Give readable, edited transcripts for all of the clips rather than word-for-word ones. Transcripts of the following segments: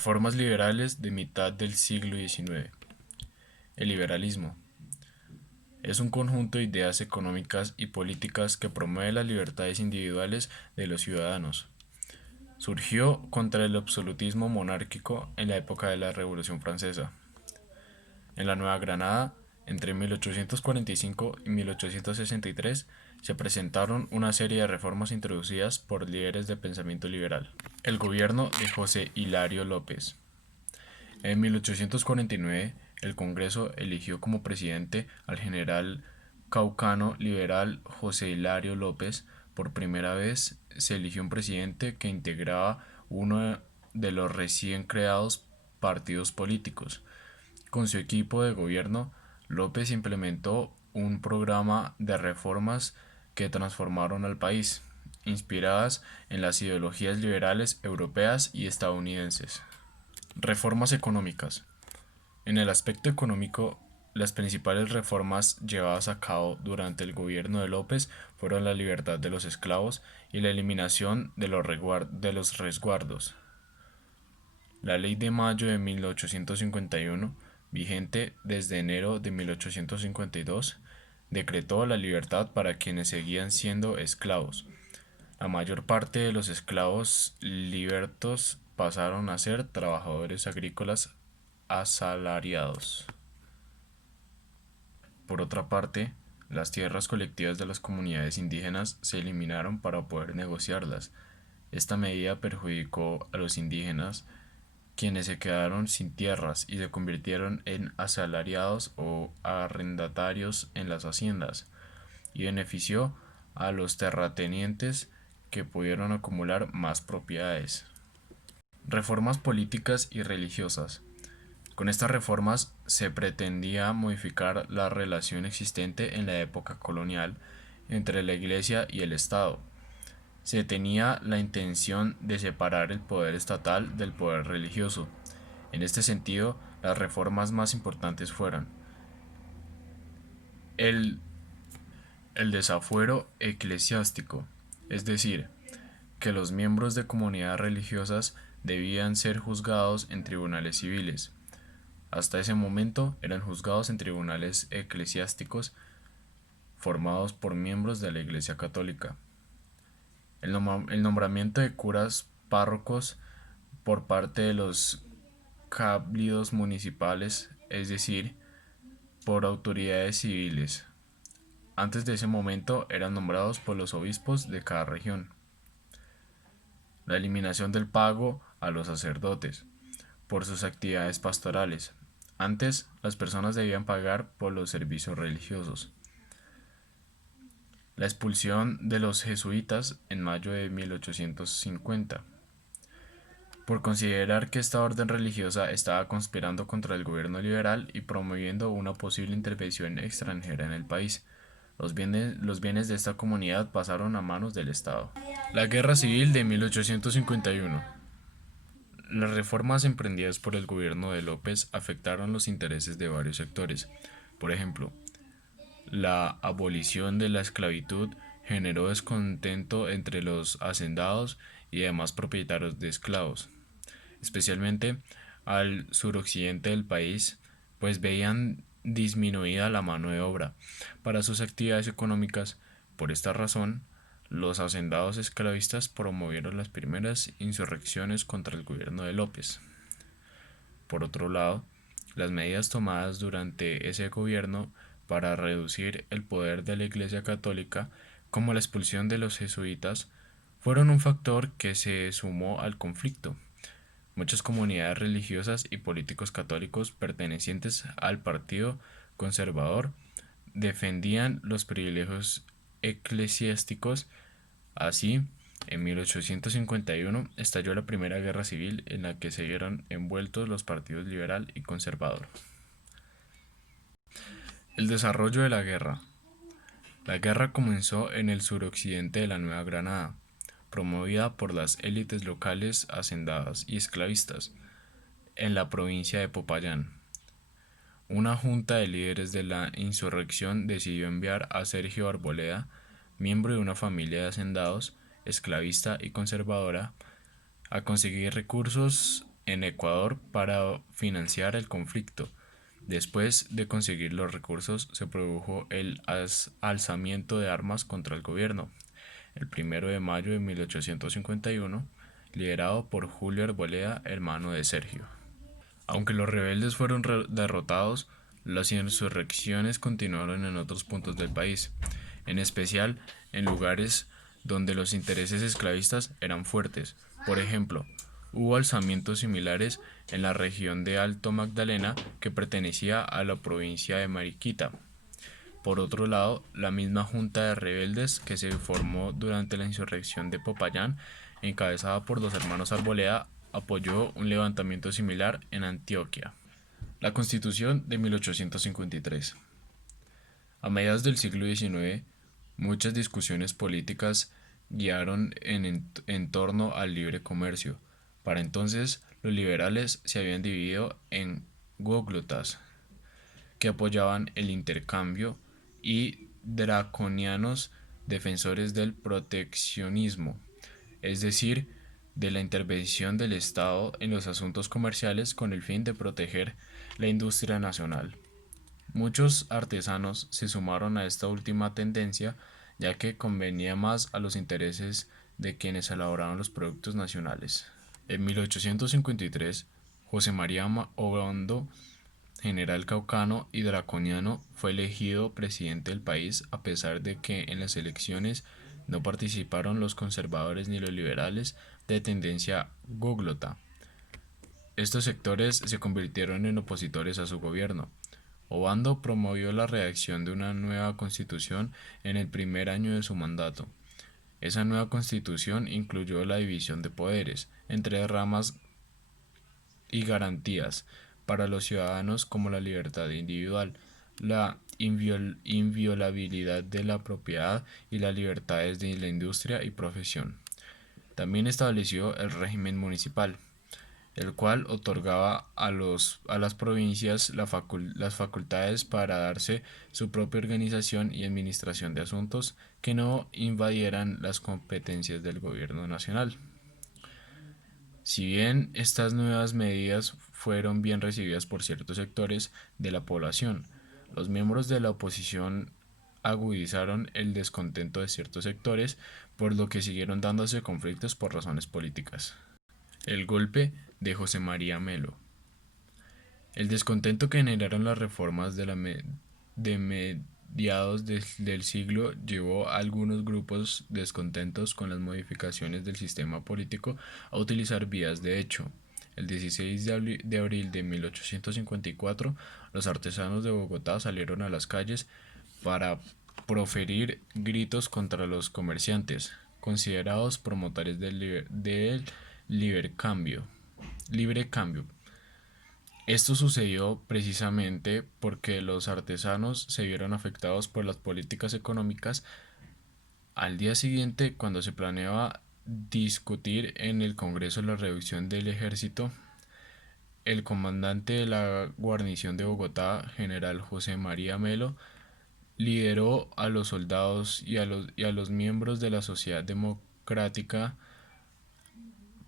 Reformas liberales de mitad del siglo XIX. El liberalismo es un conjunto de ideas económicas y políticas que promueve las libertades individuales de los ciudadanos. Surgió contra el absolutismo monárquico en la época de la Revolución Francesa. En la Nueva Granada, entre 1845 y 1863, se presentaron una serie de reformas introducidas por líderes de pensamiento liberal. El gobierno de José Hilario López. En 1849, el Congreso eligió como presidente al general caucano liberal José Hilario López. Por primera vez se eligió un presidente que integraba uno de los recién creados partidos políticos. Con su equipo de gobierno, López implementó un programa de reformas que transformaron al país, inspiradas en las ideologías liberales europeas y estadounidenses. Reformas económicas. En el aspecto económico, las principales reformas llevadas a cabo durante el gobierno de López fueron la libertad de los esclavos y la eliminación de los resguardos. La Ley de Mayo de 1851, vigente desde enero de 1852, decretó la libertad para quienes seguían siendo esclavos. La mayor parte de los esclavos libertos pasaron a ser trabajadores agrícolas asalariados. Por otra parte, las tierras colectivas de las comunidades indígenas se eliminaron para poder negociarlas. Esta medida perjudicó a los indígenas, quienes se quedaron sin tierras y se convirtieron en asalariados o arrendatarios en las haciendas, y benefició a los terratenientes que pudieron acumular más propiedades. Reformas políticas y religiosas. Con estas reformas se pretendía modificar la relación existente en la época colonial entre la Iglesia y el Estado. Se tenía la intención de separar el poder estatal del poder religioso. En este sentido, las reformas más importantes fueron el, el desafuero eclesiástico, es decir, que los miembros de comunidades religiosas debían ser juzgados en tribunales civiles. Hasta ese momento eran juzgados en tribunales eclesiásticos formados por miembros de la Iglesia Católica. El nombramiento de curas párrocos por parte de los cabildos municipales, es decir, por autoridades civiles. Antes de ese momento eran nombrados por los obispos de cada región. La eliminación del pago a los sacerdotes por sus actividades pastorales. Antes, las personas debían pagar por los servicios religiosos. La expulsión de los jesuitas en mayo de 1850, por considerar que esta orden religiosa estaba conspirando contra el gobierno liberal y promoviendo una posible intervención extranjera en el país. Los bienes de esta comunidad pasaron a manos del Estado. La Guerra Civil de 1851. Las reformas emprendidas por el gobierno de López afectaron los intereses de varios sectores. Por ejemplo, la abolición de la esclavitud generó descontento entre los hacendados y demás propietarios de esclavos, especialmente al suroccidente del país, pues veían disminuida la mano de obra para sus actividades económicas. Por esta razón, los hacendados esclavistas promovieron las primeras insurrecciones contra el gobierno de López. Por otro lado, las medidas tomadas durante ese gobierno para reducir el poder de la Iglesia Católica, como la expulsión de los jesuitas, fueron un factor que se sumó al conflicto. Muchas comunidades religiosas y políticos católicos pertenecientes al Partido Conservador defendían los privilegios eclesiásticos. Así, en 1851 estalló la Primera Guerra Civil en la que se vieron envueltos los partidos liberal y conservador. El desarrollo de la guerra. La guerra comenzó en el suroccidente de la Nueva Granada, promovida por las élites locales hacendadas y esclavistas, en la provincia de Popayán. Una junta de líderes de la insurrección decidió enviar a Sergio Arboleda, miembro de una familia de hacendados, esclavista y conservadora, a conseguir recursos en Ecuador para financiar el conflicto. Después de conseguir los recursos, se produjo el alzamiento de armas contra el gobierno, el 1 de mayo de 1851, liderado por Julio Arboleda, hermano de Sergio. Aunque los rebeldes fueron derrotados, las insurrecciones continuaron en otros puntos del país, en especial en lugares donde los intereses esclavistas eran fuertes. Por ejemplo, hubo alzamientos similares en la región de Alto Magdalena, que pertenecía a la provincia de Mariquita. Por otro lado, la misma junta de rebeldes que se formó durante la insurrección de Popayán, encabezada por los hermanos Arboleda, apoyó un levantamiento similar en Antioquia. La Constitución de 1853. A mediados del siglo XIX, muchas discusiones políticas guiaron en torno al libre comercio. Para entonces, los liberales se habían dividido en góglotas, que apoyaban el intercambio, y draconianos, defensores del proteccionismo, es decir, de la intervención del Estado en los asuntos comerciales con el fin de proteger la industria nacional. Muchos artesanos se sumaron a esta última tendencia, ya que convenía más a los intereses de quienes elaboraban los productos nacionales. En 1853, José María Obando, general caucano y draconiano, fue elegido presidente del país, a pesar de que en las elecciones no participaron los conservadores ni los liberales de tendencia góglota. Estos sectores se convirtieron en opositores a su gobierno. Obando promovió la redacción de una nueva constitución en el primer año de su mandato. Esa nueva constitución incluyó la división de poderes entre ramas y garantías para los ciudadanos, como la libertad individual, la inviolabilidad de la propiedad y las libertades de la industria y profesión. También estableció el régimen municipal, el cual otorgaba a las provincias las facultades para darse su propia organización y administración de asuntos que no invadieran las competencias del gobierno nacional. Si bien estas nuevas medidas fueron bien recibidas por ciertos sectores de la población, los miembros de la oposición agudizaron el descontento de ciertos sectores, por lo que siguieron dándose conflictos por razones políticas. El golpe de José María Melo. El descontento que generaron las reformas de mediados del siglo llevó a algunos grupos descontentos con las modificaciones del sistema político a utilizar vías de hecho. El 16 de abril de 1854, los artesanos de Bogotá salieron a las calles para proferir gritos contra los comerciantes, considerados promotores del libre cambio. Esto sucedió precisamente porque los artesanos se vieron afectados por las políticas económicas. Al día siguiente, cuando se planeaba discutir en el Congreso la reducción del ejército, el comandante de la guarnición de Bogotá, general José María Melo, lideró a los soldados y a los miembros de la Sociedad Democrática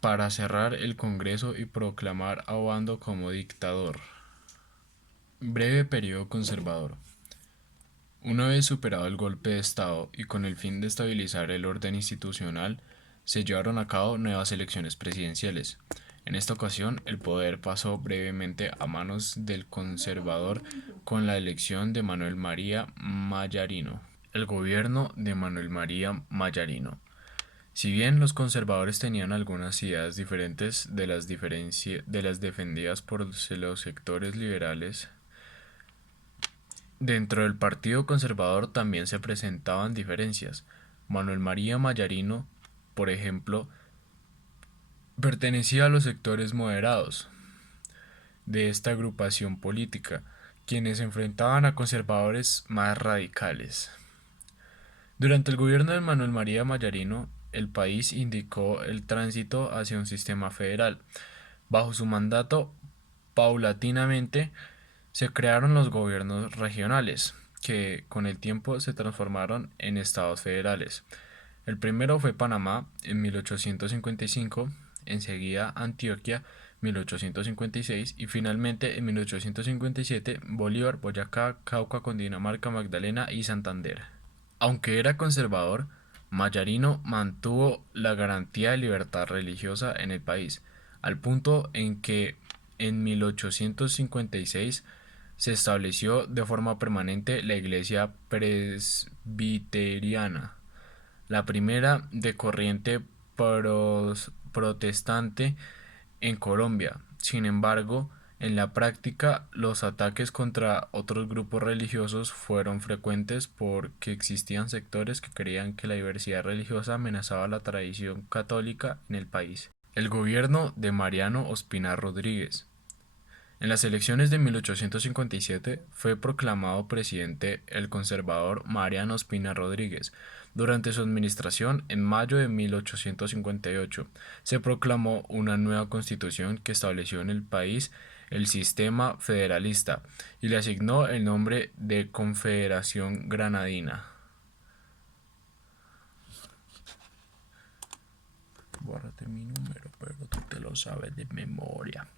para cerrar el Congreso y proclamar a Obando como dictador. Breve periodo conservador. Una vez superado el golpe de Estado y con el fin de estabilizar el orden institucional, se llevaron a cabo nuevas elecciones presidenciales. En esta ocasión, el poder pasó brevemente a manos del conservador con la elección de Manuel María Mallarino. El gobierno de Manuel María Mallarino. Si bien los conservadores tenían algunas ideas diferentes de las defendidas por los sectores liberales, dentro del Partido Conservador también se presentaban diferencias. Manuel María Mallarino, por ejemplo, pertenecía a los sectores moderados de esta agrupación política, quienes se enfrentaban a conservadores más radicales. Durante el gobierno de Manuel María Mallarino, el país indicó el tránsito hacia un sistema federal. Bajo su mandato, paulatinamente, se crearon los gobiernos regionales, que con el tiempo se transformaron en estados federales. El primero fue Panamá en 1855, enseguida Antioquia, 1856 y finalmente en 1857 Bolívar, Boyacá, Cauca, Cundinamarca, Magdalena y Santander. Aunque era conservador, Mallarino mantuvo la garantía de libertad religiosa en el país, al punto en que en 1856 se estableció de forma permanente la iglesia presbiteriana, la primera de corriente protestante en Colombia. Sin embargo, en la práctica, los ataques contra otros grupos religiosos fueron frecuentes porque existían sectores que creían que la diversidad religiosa amenazaba la tradición católica en el país. El gobierno de Mariano Ospina Rodríguez. En las elecciones de 1857 fue proclamado presidente el conservador Mariano Ospina Rodríguez. Durante su administración, en mayo de 1858, se proclamó una nueva constitución que estableció en el país el sistema federalista y le asignó el nombre de Confederación Granadina. Bórrate mi número, pero tú te lo sabes de memoria.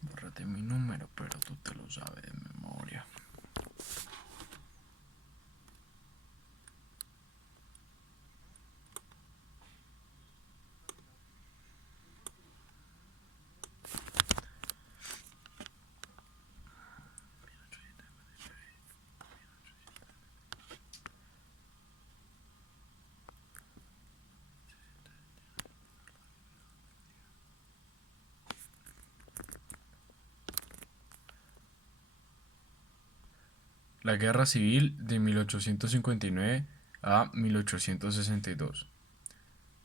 Bórrate mi número, pero tú te lo sabes de memoria. La Guerra Civil de 1859 a 1862.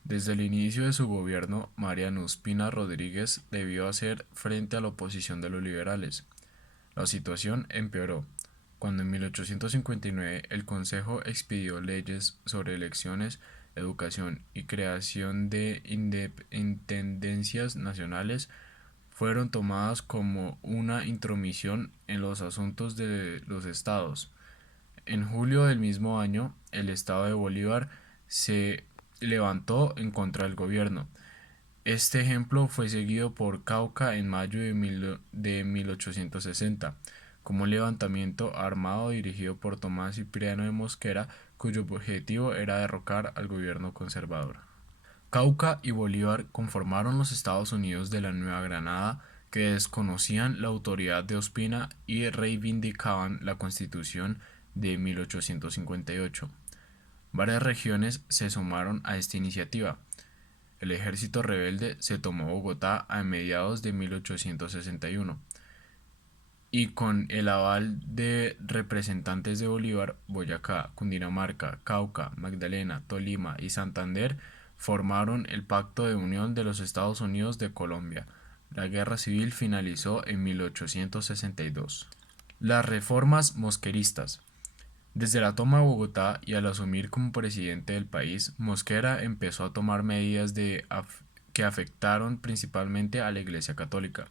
Desde el inicio de su gobierno, Mariano Ospina Rodríguez debió hacer frente a la oposición de los liberales. La situación empeoró cuando en 1859 el Consejo expidió leyes sobre elecciones, educación y creación de intendencias nacionales fueron tomadas como una intromisión en los asuntos de los estados. En julio del mismo año, el estado de Bolívar se levantó en contra del gobierno. Este ejemplo fue seguido por Cauca en mayo de 1860, como un levantamiento armado dirigido por Tomás Cipriano de Mosquera, cuyo objetivo era derrocar al gobierno conservador. Cauca y Bolívar conformaron los Estados Unidos de la Nueva Granada, que desconocían la autoridad de Ospina y reivindicaban la Constitución de 1858. Varias regiones se sumaron a esta iniciativa. El ejército rebelde se tomó Bogotá a mediados de 1861 y con el aval de representantes de Bolívar, Boyacá, Cundinamarca, Cauca, Magdalena, Tolima y Santander formaron el Pacto de Unión de los Estados Unidos de Colombia. La guerra civil finalizó en 1862. Las reformas mosqueristas. Desde la toma de Bogotá y al asumir como presidente del país, Mosquera empezó a tomar medidas que afectaron principalmente a la Iglesia Católica,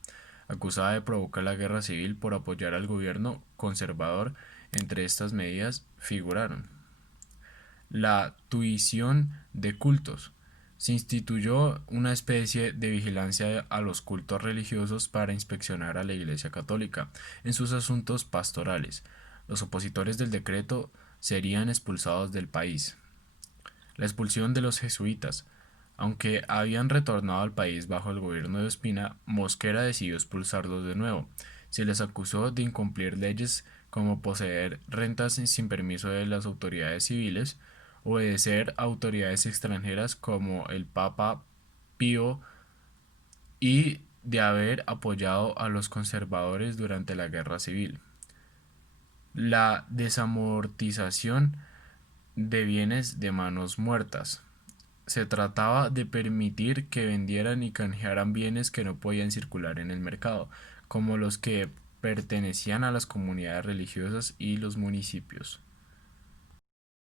acusada de provocar la guerra civil por apoyar al gobierno conservador. Entre estas medidas figuraron la tuición de cultos. Se instituyó una especie de vigilancia a los cultos religiosos para inspeccionar a la Iglesia Católica en sus asuntos pastorales. Los opositores del decreto serían expulsados del país. La expulsión de los jesuitas. Aunque habían retornado al país bajo el gobierno de Ospina, Mosquera decidió expulsarlos de nuevo. Se les acusó de incumplir leyes como poseer rentas sin permiso de las autoridades civiles, obedecer a autoridades extranjeras como el Papa Pío y de haber apoyado a los conservadores durante la guerra civil. La desamortización de bienes de manos muertas. Se trataba de permitir que vendieran y canjearan bienes que no podían circular en el mercado, como los que pertenecían a las comunidades religiosas y los municipios.